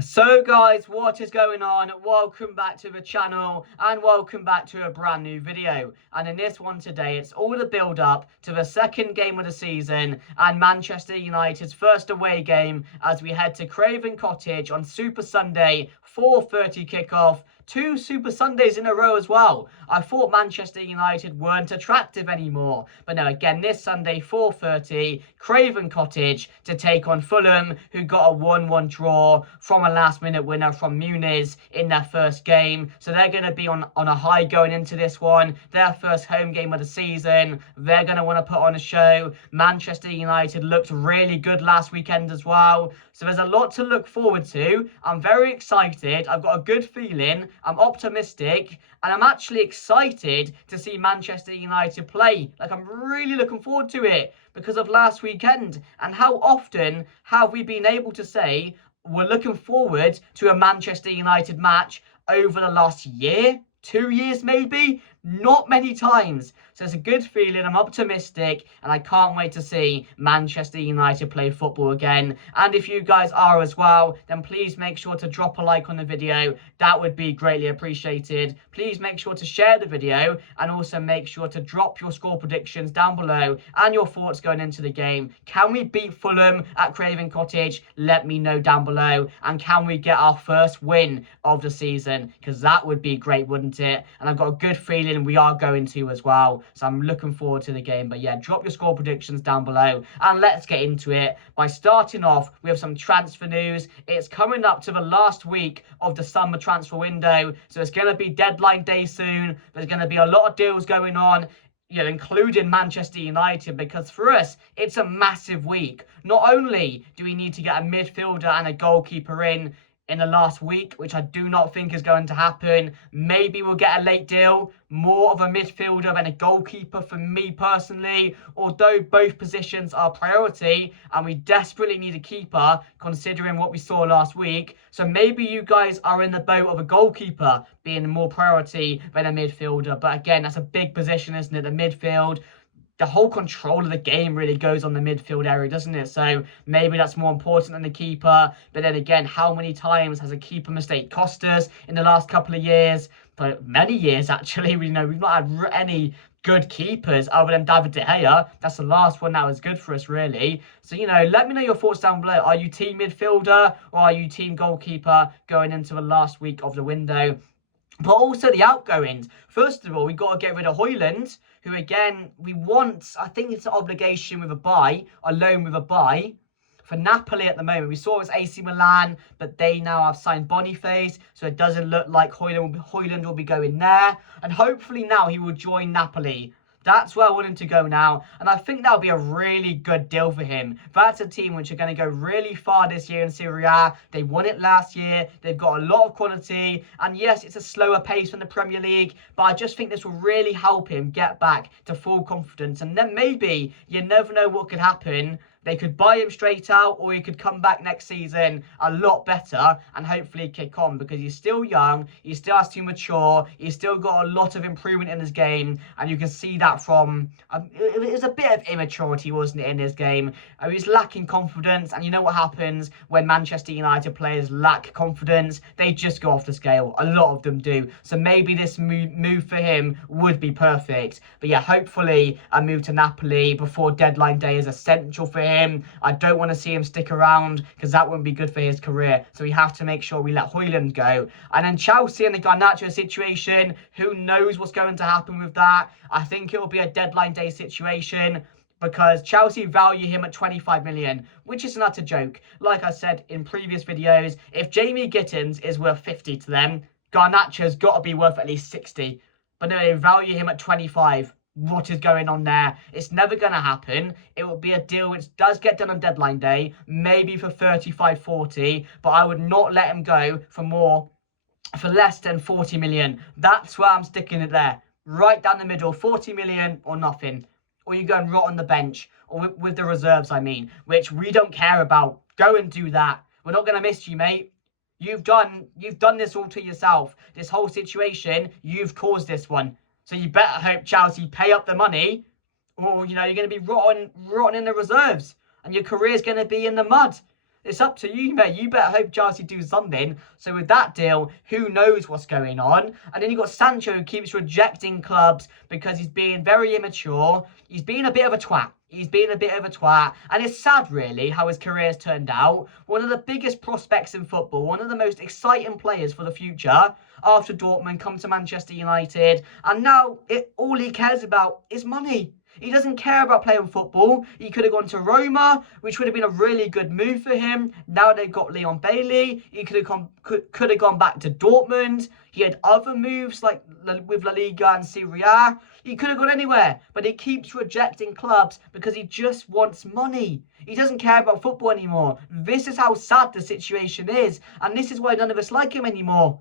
So guys, what is going on? Welcome back to the channel and welcome back to a brand new video. And in this one today, it's all the build up to the second game of the season and Manchester United's first away game as we head to Craven Cottage on Super Sunday, 4:30 kickoff. Two Super Sundays in a row as well. I thought Manchester United weren't attractive anymore. But no, again, this Sunday, 4:30, Craven Cottage to take on Fulham, who got a 1-1 draw from a last-minute winner from Muniz in their first game. So they're going to be on a high going into this one. Their first home game of the season. They're going to want to put on a show. Manchester United looked really good last weekend as well. So there's a lot to look forward to. I'm very excited. I've got a good feeling. I'm optimistic, and I'm actually excited to see Manchester United play. Like, I'm really looking forward to it because of last weekend. And how often have we been able to say we're looking forward to a Manchester United match over the last year? 2 years maybe? Not many times. So it's a good feeling. I'm optimistic and I can't wait to see Manchester United play football again. And if you guys are as well, then please make sure to drop a like on the video. That would be greatly appreciated. Please make sure to share the video and also make sure to drop your score predictions down below and your thoughts going into the game. Can we beat Fulham at Craven Cottage? Let me know down below. And can we get our first win of the season? Because that would be great, wouldn't it? And I've got a good feeling we are going to as well. So I'm looking forward to the game. But yeah, drop your score predictions down below and let's get into it by starting off with some transfer news. It's coming up to the last week of the summer transfer window, so it's going to be deadline day soon. There's going to be a lot of deals going on, you know, including Manchester United, because for us, it's a massive week. Not only do we need to get a midfielder and a goalkeeper in the last week, which I do not think is going to happen. Maybe we'll get a late deal, more of a midfielder than a goalkeeper for me personally, although both positions are priority and we desperately need a keeper considering what we saw last week. So maybe you guys are in the boat of a goalkeeper being more priority than a midfielder. But again, that's a big position, isn't it? The midfield. The whole control of the game really goes on the midfield area, doesn't it? So maybe that's more important than the keeper. But then again, how many times has a keeper mistake cost us in the last couple of years? For many years, actually. We've not had any good keepers other than David De Gea. That's the last one that was good for us, really. So, let me know your thoughts down below. Are you team midfielder or are you team goalkeeper going into the last week of the window? But also the outgoings. First of all, we got to get rid of Højlund, who again, we want, I think it's an obligation with a buy, a loan with a buy. For Napoli at the moment, we saw it was AC Milan, but they now have signed Boniface, so it doesn't look like Højlund will be going there. And hopefully now he will join Napoli. That's where I want him to go now, and I think that'll be a really good deal for him. That's a team which are going to go really far this year in Serie A. They won it last year. They've got a lot of quality, and yes, it's a slower pace from the Premier League, but I just think this will really help him get back to full confidence, and then maybe, you never know what could happen. They could buy him straight out, or he could come back next season a lot better and hopefully kick on, because he's still young, he still has to mature, he's still got a lot of improvement in his game, and you can see that from, it was a bit of immaturity, wasn't it, in his game. He's lacking confidence, and you know what happens when Manchester United players lack confidence? They just go off the scale. A lot of them do. So maybe this move for him would be perfect. But yeah, hopefully a move to Napoli before deadline day is essential for him. I don't want to see him stick around because that wouldn't be good for his career. So we have to make sure we let Højlund go. And then Chelsea and the Garnacho situation, who knows what's going to happen with that? I think it will be a deadline day situation, because Chelsea value him at 25 million, which is an utter joke. Like I said in previous videos, if Jamie Gittins is worth 50 to them, Garnacho's got to be worth at least 60. But no, they value him at 25. What is going on there? It's never going to happen. It will be a deal which does get done on deadline day, maybe for 35, 40, but I would not let him go for less than 40 million. That's where I'm sticking it there. Right down the middle, 40 million or nothing. Or you go and rot on the bench, or with the reserves, I mean, which we don't care about. Go and do that. We're not going to miss you, mate. You've done this all to yourself. This whole situation, you've caused this one. So you better hope Chelsea pay up the money, or, you're going to be rotting in the reserves, and your career's going to be in the mud. It's up to you, mate. You better hope Chelsea do something. So with that deal, who knows what's going on? And then you've got Sancho, who keeps rejecting clubs because he's being very immature. He's being a bit of a twat. And it's sad, really, how his career's turned out. One of the biggest prospects in football, one of the most exciting players for the future, after Dortmund, come to Manchester United, and now all he cares about is money. He doesn't care about playing football. He could have gone to Roma, which would have been a really good move for him. Now they've got Leon Bailey. He could have gone back to Dortmund. He had other moves like with La Liga and Serie A. He could have gone anywhere, but he keeps rejecting clubs because he just wants money. He doesn't care about football anymore. This is how sad the situation is, and this is why none of us like him anymore,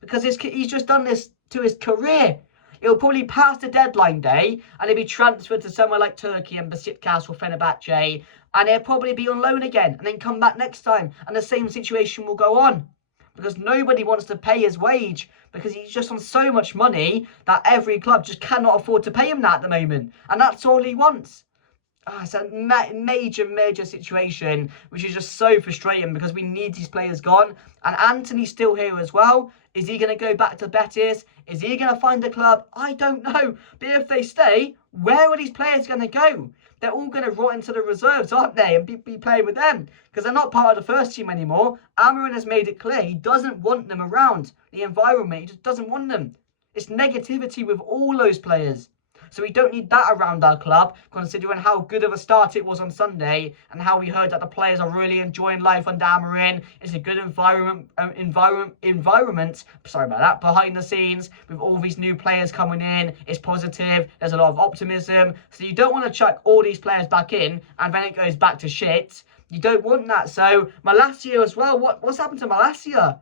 because he's just done this to his career. He'll probably pass the deadline day and he'll be transferred to somewhere like Turkey and Besiktas or Fenerbahce, and he'll probably be on loan again and then come back next time, and the same situation will go on because nobody wants to pay his wage because he's just on so much money that every club just cannot afford to pay him that at the moment, and that's all he wants. It's a major situation, which is just so frustrating because we need these players gone. And Anthony's still here as well. Is he going to go back to Betis? Is he going to find a club? I don't know. But if they stay, where are these players going to go? They're all going to rot into the reserves, aren't they? And be playing with them because they're not part of the first team anymore. Amarin has made it clear he doesn't want them around the environment. He just doesn't want them. It's negativity with all those players. So we don't need that around our club, considering how good of a start it was on Sunday and how we heard that the players are really enjoying life under Amarin. It's a good environment. Sorry about that. Behind the scenes, with all these new players coming in, it's positive. There's a lot of optimism. So you don't want to chuck all these players back in and then it goes back to shit. You don't want that. So Malacia as well. What's happened to Malacia?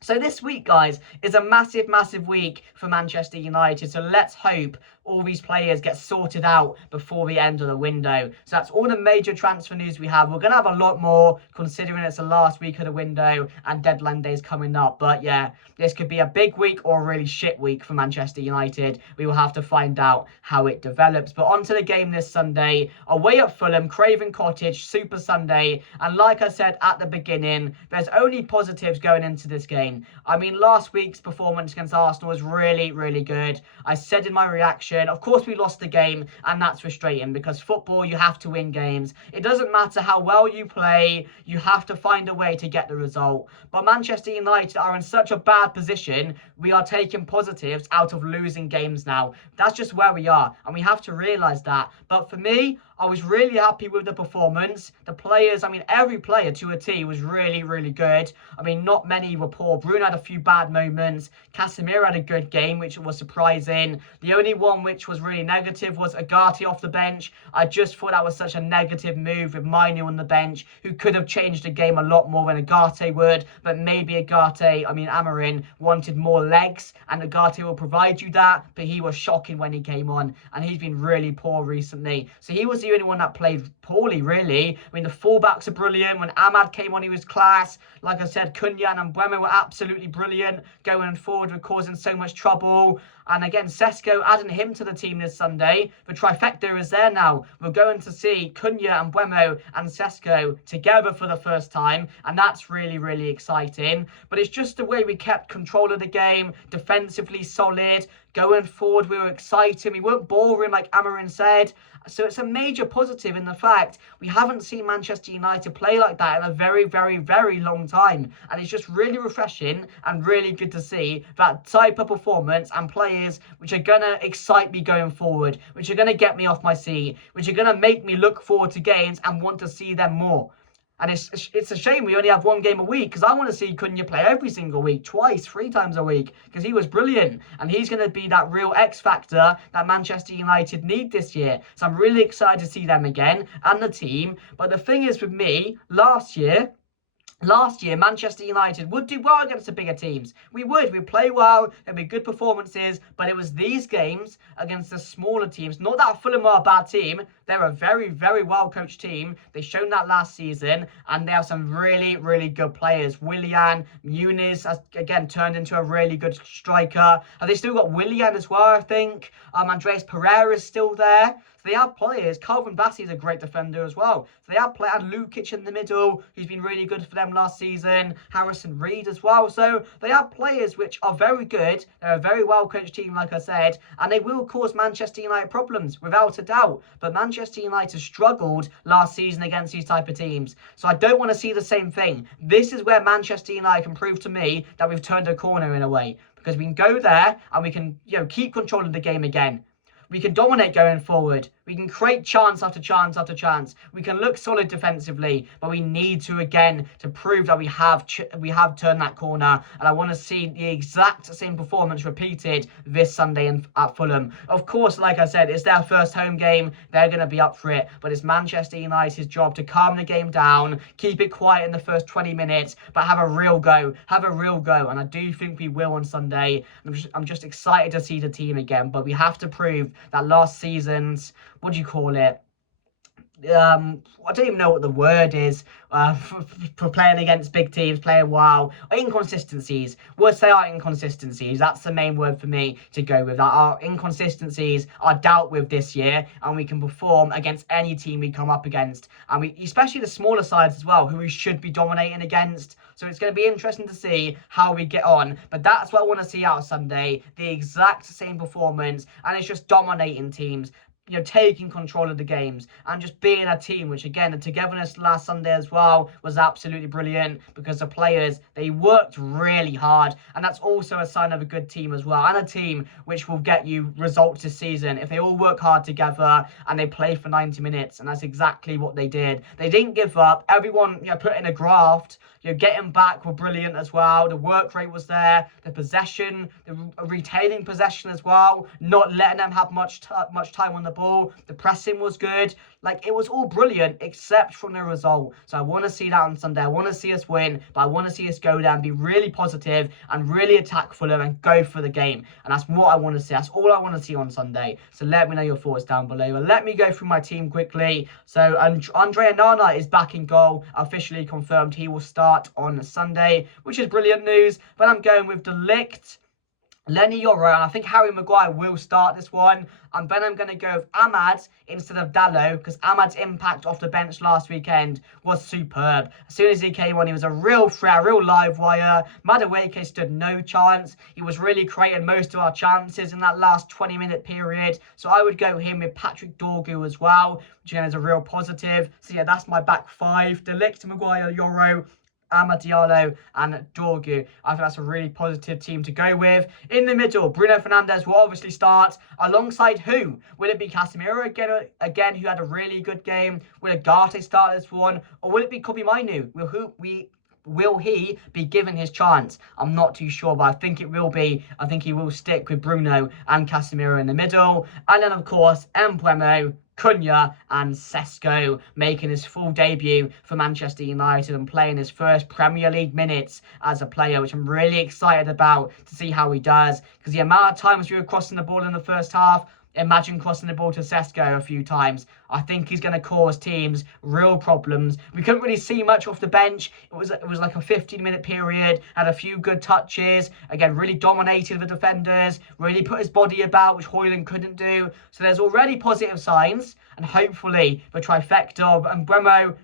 So this week, guys, is a massive week for Manchester United. So let's hope all these players get sorted out before the end of the window. So that's all the major transfer news we have. We're going to have a lot more considering it's the last week of the window and deadline day is coming up. But yeah, this could be a big week or a really shit week for Manchester United. We will have to find out how it develops. But on to the game this Sunday. Away at Fulham, Craven Cottage, Super Sunday. And like I said at the beginning, there's only positives going into this game. I mean, last week's performance against Arsenal was really good. I said in my reaction, of course we lost the game, and that's frustrating because football, you have to win games. It doesn't matter how well you play, you have to find a way to get the result. But Manchester United are in such a bad position, we are taking positives out of losing games now. That's just where we are, and we have to realise that. But for me, I was really happy with the performance. The players, I mean, every player to a T was really good. I mean, not many were poor. Bruno had a few bad moments. Casemiro had a good game, which was surprising. The only one which was really negative was Agati off the bench. I just thought that was such a negative move with Mainu on the bench, who could have changed the game a lot more than Agati would. But maybe Amarin wanted more legs, and Agati will provide you that. But he was shocking when he came on, and he's been really poor recently. So he was the only one that played poorly, really. I mean, the fullbacks are brilliant. When Ahmad came on, he was class. Like I said, Cunha and Mbeumo were absolutely brilliant. Going forward, were causing so much trouble. And again, Sesko, adding him to the team this Sunday. The trifecta is there now. We're going to see Cunha and Mbeumo and Sesko together for the first time. And that's really exciting. But it's just the way we kept control of the game. Defensively solid. Going forward, we were exciting. We weren't boring, like Amarin said. So it's a major positive in the fact we haven't seen Manchester United play like that in a very long time. And it's just really refreshing and really good to see that type of performance and players which are going to excite me going forward, which are going to get me off my seat, which are going to make me look forward to games and want to see them more. And it's a shame we only have one game a week, because I want to see Cunha play every single week, twice, 3 times a week, because he was brilliant. And he's going to be that real X factor that Manchester United need this year. So I'm really excited to see them again and the team. But the thing is with me, last year, Manchester United would do well against the bigger teams. We'd play well, there'd be good performances, but it was these games against the smaller teams. Not that Fulham are a bad team, They're a very, very well-coached team. They've shown that last season, and they have some really, really good players. Willian, Muniz has, again, turned into a really good striker. And they still got Willian as well, I think. Andreas Pereira is still there. So they have players. Calvin Bassey is a great defender as well. So they have players. And Lukic in the middle, who's been really good for them last season. Harrison Reed as well. So they have players which are very good. They're a very well-coached team, like I said. And they will cause Manchester United problems, without a doubt. But Manchester United struggled last season against these type of teams. So I don't want to see the same thing. This is where Manchester United can prove to me that we've turned a corner in a way. Because we can go there and we can, keep controlling the game again. We can dominate going forward. We can create chance after chance after chance. We can look solid defensively, but we need to, again, to prove that we have turned that corner. And I want to see the exact same performance repeated this Sunday at Fulham. Of course, like I said, it's their first home game. They're going to be up for it. But it's Manchester United's job to calm the game down, keep it quiet in the first 20 minutes, but have a real go. Have a real go. And I do think we will on Sunday. I'm just excited to see the team again. But we have to prove that last season's, what do you call it? I don't even know what the word is for playing against big teams, playing well. Inconsistencies. We'll say our inconsistencies. That's the main word for me to go with. Our inconsistencies are dealt with this year, and we can perform against any team we come up against. And especially the smaller sides as well, who we should be dominating against. So it's going to be interesting to see how we get on. But that's what I want to see out of Sunday. The exact same performance, and it's just dominating teams. Taking control of the games and just being a team, which again, the togetherness last Sunday as well was absolutely brilliant because the players, they worked really hard, and that's also a sign of a good team as well, and a team which will get you results this season if they all work hard together and they play for 90 minutes, and that's exactly what they did. They didn't give up. Everyone, put in a graft. Getting back were brilliant as well. The work rate was there. The possession, the retaining possession as well. Not letting them have much time on the ball. The pressing was good. It was all brilliant except from the result. So I want to see that on Sunday. I want to see us win, but I want to see us go there and be really positive and really attack Fulham and go for the game. And that's what I want to see. That's all I want to see on Sunday. So let me know your thoughts down below. But let me go through my team quickly. So Andre Onana is back in goal, officially confirmed. He will start on Sunday, which is brilliant news. But I'm going with De Ligt, Lenny Yoro, and I think Harry Maguire will start this one. And then I'm going to go with Ahmad instead of Dalot, because Ahmad's impact off the bench last weekend was superb. As soon as he came on, he was a real threat, a real live wire. Madueke stood no chance. He was really creating most of our chances in that last 20-minute period. So I would go him with Patrick Dorgu as well, which again is a real positive. So yeah, that's my back five. De Ligt, Maguire, Yoro, Amad Diallo and Dorgu. I think that's a really positive team to go with. In the middle, Bruno Fernandes will obviously start alongside who? Will it be Casemiro again, who had a really good game? Will Agate start this one? Or will it be Kobe Mainu? Will he be given his chance? I'm not too sure, but I think it will be. I think he will stick with Bruno and Casemiro in the middle. And then, of course, Mbeumo, Cunha and Sesko making his full debut for Manchester United and playing his first Premier League minutes as a player, which I'm really excited about to see how he does, because the amount of times we were crossing the ball in the first half, imagine crossing the ball to Sesko a few times. I think he's going to cause teams real problems. We couldn't really see much off the bench. It was like a 15-minute period, had a few good touches. Again, really dominated the defenders, really put his body about, which Højlund couldn't do. So there's already positive signs, and hopefully the trifecta of Mbeumo,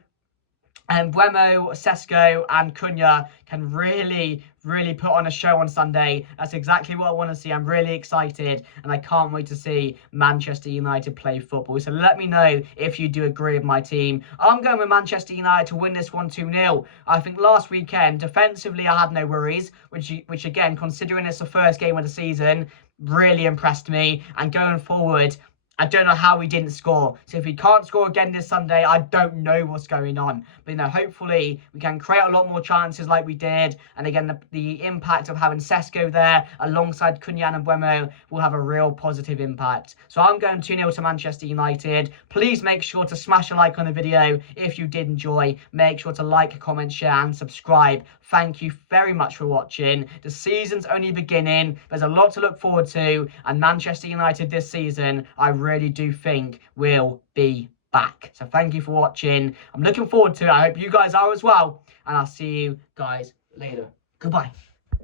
Sesko and Cunha can really put on a show on Sunday. That's exactly what I want to see. I'm really excited and I can't wait to see Manchester United play football. So let me know if you do agree with my team. I'm going with Manchester United to win this one 2-0. I think last weekend, defensively, I had no worries, which again, considering it's the first game of the season, really impressed me. And going forward, I don't know how we didn't score. So if we can't score again this Sunday, I don't know what's going on. But, hopefully we can create a lot more chances like we did. And again, the impact of having Sesko there alongside Cunha and Mbeumo will have a real positive impact. So I'm going 2-0 to Manchester United. Please make sure to smash a like on the video if you did enjoy. Make sure to like, comment, share and subscribe. Thank you very much for watching. The season's only beginning. There's a lot to look forward to. And Manchester United this season, I really really do think will be back. So thank you for watching. I'm looking forward to it. I hope you guys are as well. And I'll see you guys later. Goodbye.